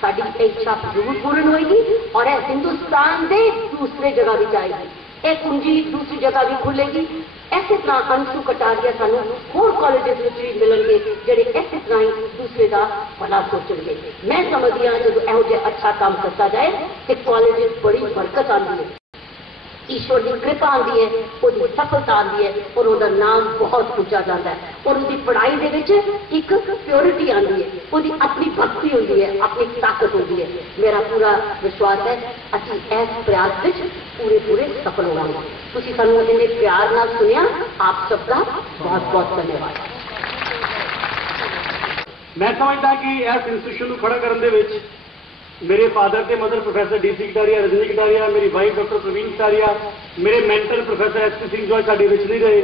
साड़ी इच्छा जरूर पूर्ण होगी और हिंदुस्तान के दूसरे जगह भी जाएगी, एक कुंजी दूसरी जगह भी खुलेगी। इस तरह अंशु कटारिया सानू होर कॉलेजेस में भी मिलेंगे जोड़े इस तरह ही दूसरे का भला सोचेंगे। मैं समझती हाँ जो यहो जिहा अच्छा काम करता जाए तो कॉलेज बड़ी बरकत आती है, ईश्वर की कृपा आती है, वो सफलता आती है और उसका नाम बहुत ऊंचा जाता है और उसकी पढ़ाई के एक प्योरिटी आती है, उसकी अपनी भक्ति होती है, अपनी ताकत होती है। मेरा पूरा विश्वास है असी इस प्रयास में पूरे पूरे सफल होवांगे। तुसीं सानू इन्ने प्यार नाल सुनिया, आप सबका बहुत बहुत धन्यवाद। मैं समझता कि इस इंस्टीट्यूशन को खड़ा करने के मेरे फादर के mother professor D C Kataria, Rajni Kataria, मेरी वाइफ डॉक्टर प्रवीण कटारिया, मेरे mentor professor S P Singh जो साढ़े विच नहीं रहे,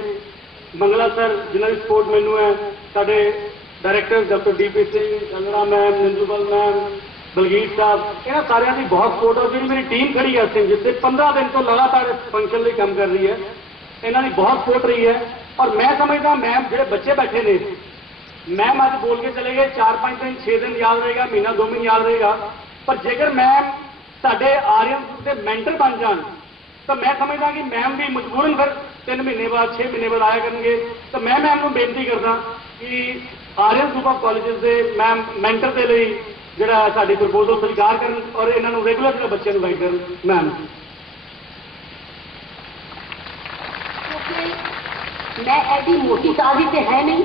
मंगला सर जिन्होंने सपोर्ट मैनू है, साढ़े director doctor D P Singh, Chandra ma'am, निंदूबल मैम, बलगीर साहब, इन्होंने सारिया की बहुत सपोर्ट है। जी मेरी टीम खड़ी है सिंह जिससे 15 दिन तो लगातार इस फंक्शन लिए काम कर रही है, इन्होंने बहुत सपोर्ट रही है। और मैं समझता मैम जो बच्चे बैठे ने, मैम अज बोल के चले गए 4-5 दिन 6 दिन याद रहेगा, महीना 2 महीने याद रहेगा, पर जेकर मैम साढ़े आर्यन के मैंटर बन जान तो मैं समझदा कि मैम भी मजबूरन फिर 3 महीने बाद 6 महीने बाद आया करेंगे। तो मैं मैम को बेनती करदा कि आर्यन ग्रुप ऑफ कॉलेजेस के मैम मैंटर के लिए जोड़ा साड़ी प्रपोजल स्वीकार कर और इन्होंने रेगुलर जो बच्चों गाइड कर। मैम मैं ऐसी मोटी ताजी तो है नहीं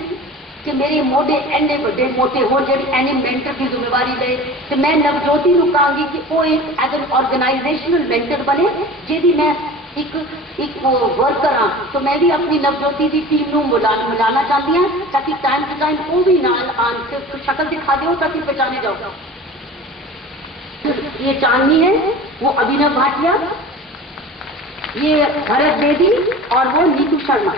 कि मेरे मोटे इन्ने बड़े मोटे हो जी एनी मेंटर की जिम्मेवारी ले, तो मैं नवजोती को कहांगी कि वो एक एज एन ऑर्गेनाइजेशनल मेंटर बने जी मैं एक वर्कर हाँ। तो मैं भी अपनी नवजोती की टीम को मिलाना चाहती हूँ ताकि टाइम टू टाइम वो भी नाल आन के शक्ल दिखा दो ताकि पहचाने जाओ। ये चांदनी है, वो अभिनव भाटिया, ये भरत बेदी और वो नीतू शर्मा,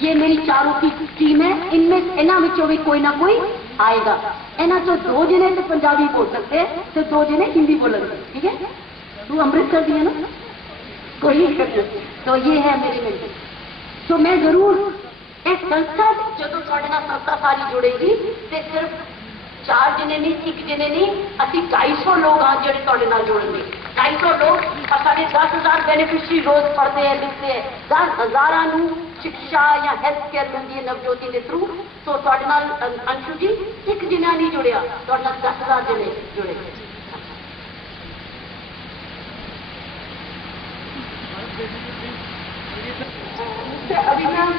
ये मेरी चारों की टीम है। इनमें इन्हों भी कोई ना कोई आएगा। इन्हों चो 2 जने तो पंजाबी बोल सकते हैं तो 2 जने हिंदी बोलेंगे, ठीक है। तू अमृतसर दी है ना, कोई तो ये है मेरी मेंटर। तो मैं जरूर इस संस्था जो संस्था सारी जुड़ेगी तो सिर्फ 4 जने नहीं, 1 जने नहीं, असी 250 लोग हाँ जो जुड़ेंगे। 250 लोग और साढ़े 10,000 बेनिफिशरी रोज पढ़ते हैं, लिखते हैं। 10,000 शिक्षा या हेल्थ केयर मिलती है नवजोती के थ्रू। तो अंशु जी 1 जना नहीं जुड़िया, 10,000 जने जुड़े। अभी मैम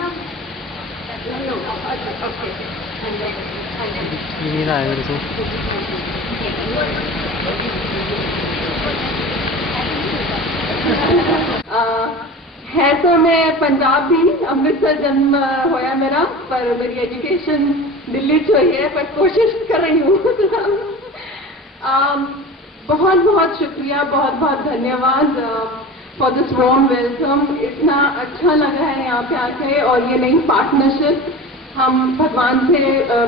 नहीं आया मेरे को। है तो मैं पंजाब भी, अमृतसर जन्म होया मेरा, पर मेरी एजुकेशन दिल्ली से हुई है, पर कोशिश कर रही हूँ। बहुत बहुत शुक्रिया, बहुत बहुत धन्यवाद फॉर दिस वार्म वेलकम। इतना अच्छा लगा है यहाँ पे आके, और ये नई पार्टनरशिप हम भगवान से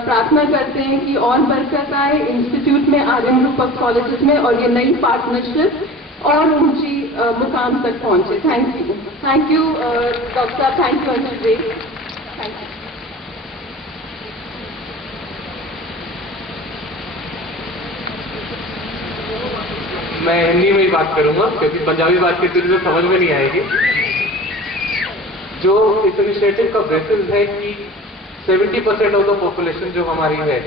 प्रार्थना करते हैं कि और बरकत आए इंस्टीट्यूट में, आर्यन ग्रुप ऑफ कॉलेजेस में, और ये नई पार्टनरशिप और ऊंची मुकाम तक पहुंचे। थैंक यू डॉक्टर साहब, thank you Anshu ji, thank you. मैं हिंदी में ही बात करूंगा क्योंकि पंजाबी बात करते हुए तो समझ में नहीं आएगी। जो इस इनिशिएटिव का बेसिस है कि 70% ऑफ द पॉपुलेशन जो हमारी है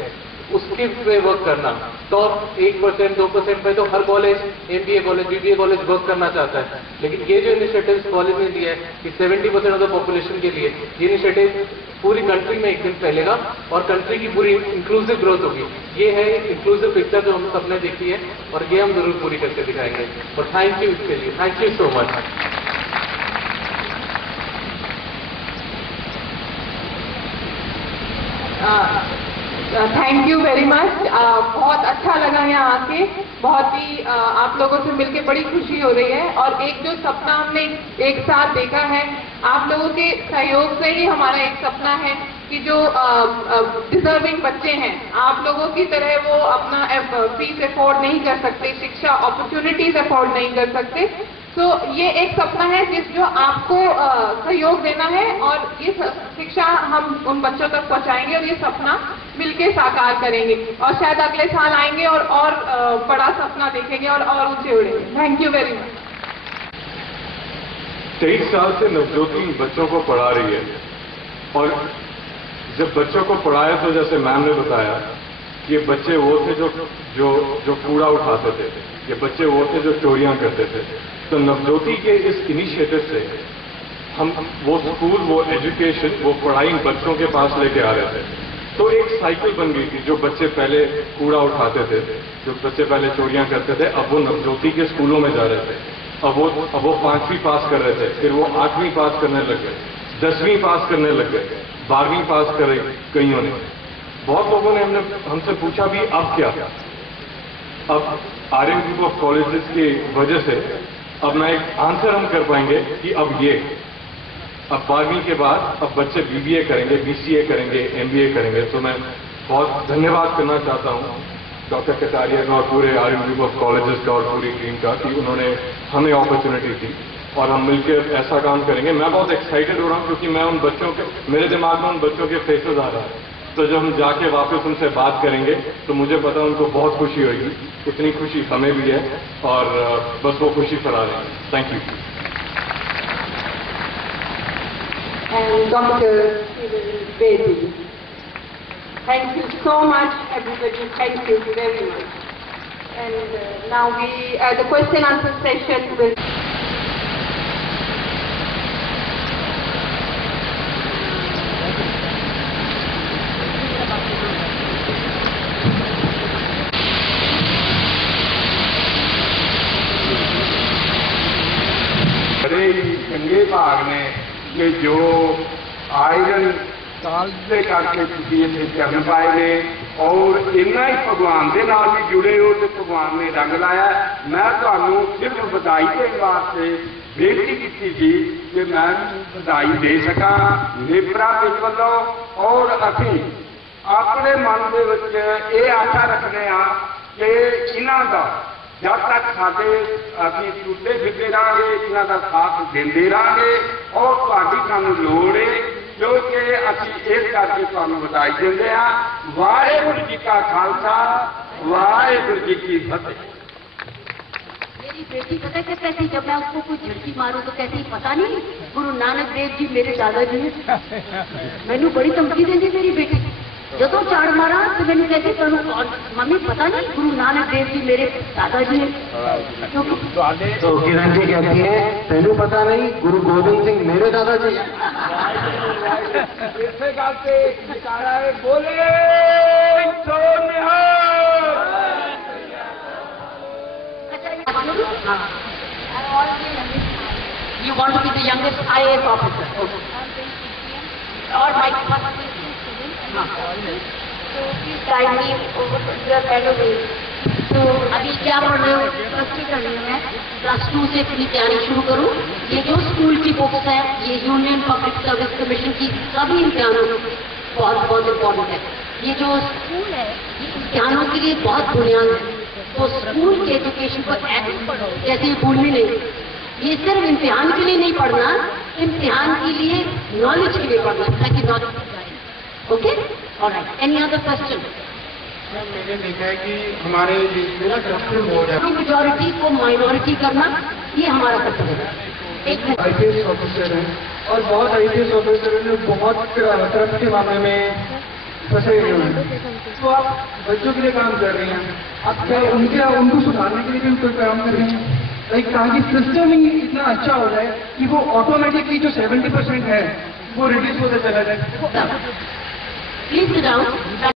उसके पे वर्क करना, टॉप 1%, 2% पे तो हर college, MBA college, BBA college work करना चाहता है। लेकिन ये जो इनिशिएटिव कॉलेज ने दिया है कि 70% ऑफ द पॉपुलेशन के लिए, ये इनिशिएटिव पूरी कंट्री में एक दिन फैलेगा और कंट्री की पूरी इंक्लूसिव ग्रोथ होगी। ये है इंक्लूसिव पिक्चर जो हम सबने देखी है और ये हम जरूर पूरी करके दिखाएंगे। और थैंक यू इसके लिए, thank you so much. Thank you very much. बहुत अच्छा लगा यहाँ आके, बहुत ही आप लोगों से मिलके बड़ी खुशी हो रही है। और एक जो सपना हमने एक साथ देखा है, आप लोगों के सहयोग से ही हमारा एक सपना है कि जो डिजर्विंग बच्चे हैं, आप लोगों की तरह वो अपना फीस अफोर्ड नहीं कर सकते, शिक्षा अपॉर्चुनिटीज अफोर्ड नहीं कर सकते, तो ये एक सपना है जो आपको सहयोग देना है और ये शिक्षा हम उन बच्चों तक पहुंचाएंगे और ये सपना मिलके साकार करेंगे और शायद अगले साल आएंगे और बड़ा सपना देखेंगे और ऊंचे उड़ेंगे। Thank you very much. 23 साल से नवज्योति बच्चों को पढ़ा रही है और जब बच्चों को पढ़ाया तो जैसे मैम ने बताया ये बच्चे वो थे जो कूड़ा उठाते थे, ये बच्चे वो थे जो चोरियां करते थे। तो नवज्योति के इस इनिशिएटिव से हम वो स्कूल, वो एजुकेशन, वो पढ़ाई बच्चों के पास लेके आ रहे थे। तो एक साइकिल बन गई थी। जो बच्चे पहले कूड़ा उठाते थे, जो बच्चे पहले चोरियां करते थे, अब वो नवज्योति के स्कूलों में जा रहे थे। अब वो 5वीं पास कर रहे थे, फिर वो 8वीं पास करने लग गए, 10वीं पास करने लग गए, 12वीं पास करे कईयों ने। बहुत लोगों ने हमसे पूछा भी अब क्या। अब आर्यन ग्रुप ऑफ कॉलेजेस की वजह से अब मैं एक आंसर हम कर पाएंगे कि अब 12वीं के बाद अब बच्चे BBA करेंगे, BCA करेंगे, MBA करेंगे। तो मैं बहुत धन्यवाद करना चाहता हूं डॉक्टर कटारिया का और पूरे आर्यन ग्रुप ऑफ कॉलेजेस का और पूरी टीम का कि उन्होंने हमें अपॉर्चुनिटी दी और हम मिलकर ऐसा काम करेंगे। मैं बहुत एक्साइटेड हो रहा हूं क्योंकि मैं उन बच्चों के, मेरे दिमाग में उन बच्चों के फेसेस आ रहा है। तो जब हम जाके वापस उनसे बात करेंगे तो मुझे पता उनको बहुत खुशी होगी। उतनी खुशी हमें भी है और बस वो खुशी फैला रहे हैं। Thank you. And Dr. Bedi. Thank you so much, everybody. Thank you very much. And now the question answer session will. बड़े ही चंगे भाग ने कि जो आयरन दे करके तुसीं इत्थे चरण पाए ने और इन्ना ही भगवान के नाल भी जुड़े हो तो भगवान ने रंग लाया। मैं तुहानूं सिर्फ बधाई देने वास्ते बेनती की थी कि मैं बधाई दे सका नेपरा पिंड वालों और असीं अपने मन के विच ये आशा रखने कि इन्हां दा जब तक साडे असीं टुटे फिरते रहांगे इन्हां दा साथ देंदे रहांगे और तुहाडी सानूं लोड़ है क्योंकि असीं इस करके तुहानूं बधाई दिंदे हां। वाहिगुरू जी का खालसा, वाहिगुरू जी की फतेह। मेरी बेटी पता है कहती, जब मैं उसको कोई झटकी मारूं तो कहती पता नहीं गुरु नानक देव जी मेरे दादाजी हैं। मैनू बड़ी धमकी देती मेरी बेटी। जो झाड़ मारा तो मैंने कहती तेनू मम्मी पता नहीं गुरु नानक देव जी मेरे दादाजी हैं। तो किरण जी कहती है तेनू पता नहीं गुरु गोविंद सिंह मेरे दादाजी हैं। इसे गल से निकाला है बोले तो You want to be the youngest IAS officer? Okay. Or my तो अभी क्या पढ़ रहे हो? +2 कर रही हूँ मैं। +2 से अपनी तैयारी शुरू करूँ। ये जो स्कूल की बुक्स है, ये यूनियन पब्लिक सर्विस कमीशन की सभी इम्तिहानों बहुत बहुत इम्पोर्टेंट है। ये जो स्कूल है ये इम्तिहानों के लिए बहुत बुनियाद है। तो स्कूल की एजुकेशन को जैसे भूलनी नहीं, ये सिर्फ इम्तिहान के लिए नहीं पढ़ना, इम्तिहान के लिए नॉलेज के लिए पढ़ना ताकि knowledge okay. Alright, any other question? मैंने देखा है कि हमारे देश में ना करप्शन हो जाता है। मेजॉरिटी को माइनॉरिटी करना ये हमारा कर्तव्य है। एक IPS ऑफिसर हैं और बहुत IPS ऑफिसर ने बहुत करप्ट के मामले में फंसे हुए हैं। तो आप बच्चों के लिए काम कर रही हैं, आप क्या उनको सुधारने के लिए भी कोई काम कर रही हैं ताकि सिस्टम ही इतना अच्छा हो जाए कि वो ऑटोमेटिकली जो 70% है वो रिड्यूस होता चला जाए। Please sit down.